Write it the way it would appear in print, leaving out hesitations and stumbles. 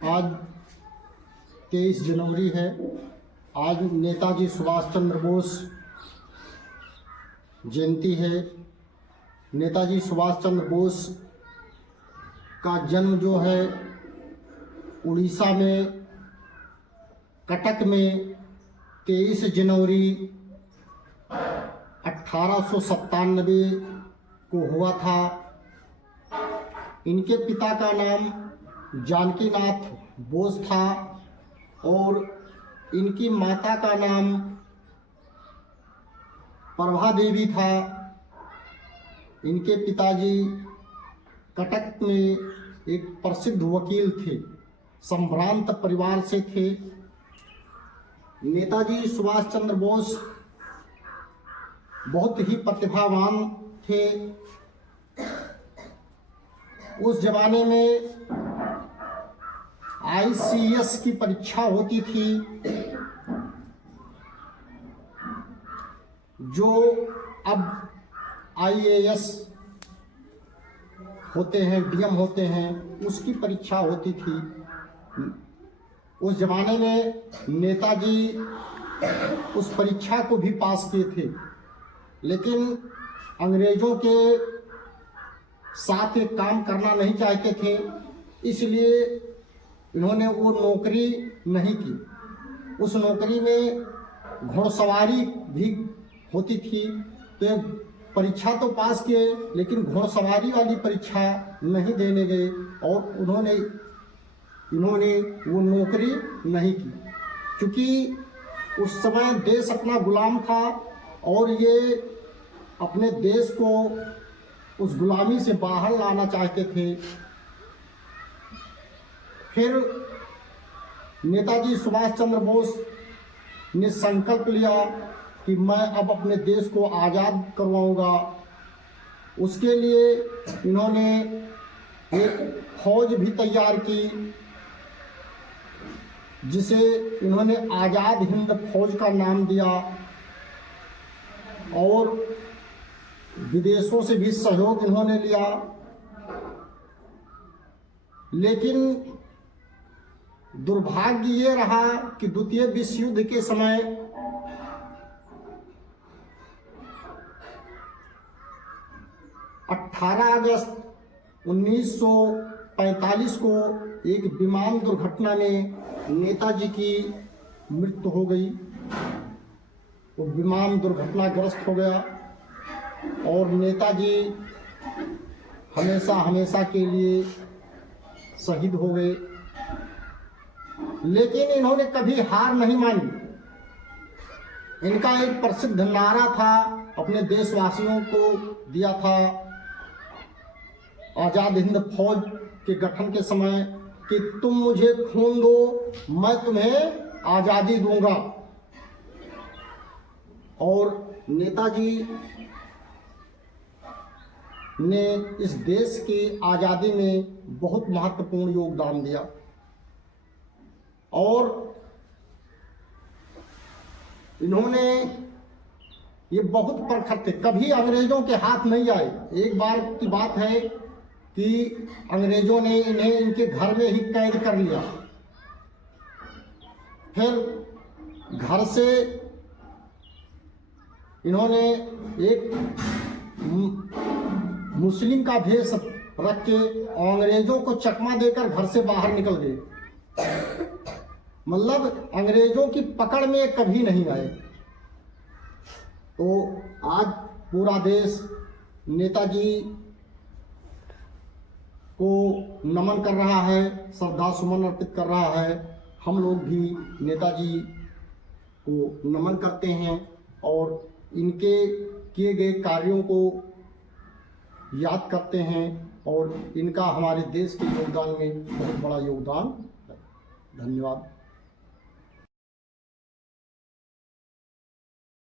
आज 23 जनवरी है। आज नेताजी सुभाष चंद्र बोस जयंती है। नेताजी सुभाष चंद्र बोस का जन्म जो है उड़ीसा में कटक में 23 जनवरी 1897 को हुआ था। इनके पिता का नाम जानकीनाथ बोस था और इनकी माता का नाम प्रभा देवी था। इनके पिताजी कटक में एक प्रसिद्ध वकील थे, संभ्रांत परिवार से थे। नेताजी सुभाष चंद्र बोस बहुत ही प्रतिभावान थे। उस जमाने में ICS की परीक्षा होती थी, जो अब IAS होते हैं, DM होते हैं, उसकी परीक्षा होती थी। उस जमाने में नेताजी उस परीक्षा को भी पास किए थे, लेकिन अंग्रेजों के साथ एक काम करना नहीं चाहते थे, इसलिए इन्होंने वो नौकरी नहीं की। उस नौकरी में घोड़सवारी भी होती थी, तो परीक्षा तो पास किए लेकिन घोड़सवारी वाली परीक्षा नहीं देने गए और इन्होंने वो नौकरी नहीं की, क्योंकि उस समय देश अपना गुलाम था और ये अपने देश को उस गुलामी से बाहर लाना चाहते थे। फिर नेताजी सुभाष चंद्र बोस ने संकल्प लिया कि मैं अब अपने देश को आज़ाद करवाऊंगा। उसके लिए इन्होंने एक फौज भी तैयार की, जिसे इन्होंने आज़ाद हिंद फौज का नाम दिया और विदेशों से भी सहयोग इन्होंने लिया। लेकिन दुर्भाग्य ये रहा कि द्वितीय विश्व युद्ध के समय 18 अगस्त 1945 को एक विमान दुर्घटना में नेताजी की मृत्यु हो गई। वो विमान दुर्घटनाग्रस्त हो गया और नेताजी हमेशा के लिए शहीद हो गए। लेकिन इन्होंने कभी हार नहीं मानी। इनका एक प्रसिद्ध नारा था, अपने देशवासियों को दिया था आजाद हिंद फौज के गठन के समय कि तुम मुझे खून दो, मैं तुम्हें आज़ादी दूंगा। और नेताजी ने इस देश की आज़ादी में बहुत महत्वपूर्ण योगदान दिया और इन्होंने ये बहुत प्रखर थे, कभी अंग्रेजों के हाथ नहीं आए। एक बार की बात है कि अंग्रेजों ने इन्हें इनके घर में ही कैद कर लिया। फिर घर से इन्होंने एक मुस्लिम का भेष रख के अंग्रेजों को चकमा देकर घर से बाहर निकल गए। मतलब अंग्रेजों की पकड़ में कभी नहीं आए। तो आज पूरा देश नेताजी को नमन कर रहा है, श्रद्धा सुमन अर्पित कर रहा है। हम लोग भी नेताजी को नमन करते हैं और इनके किए गए कार्यों को याद करते हैं और इनका हमारे देश के योगदान में बहुत बड़ा योगदान है। धन्यवाद।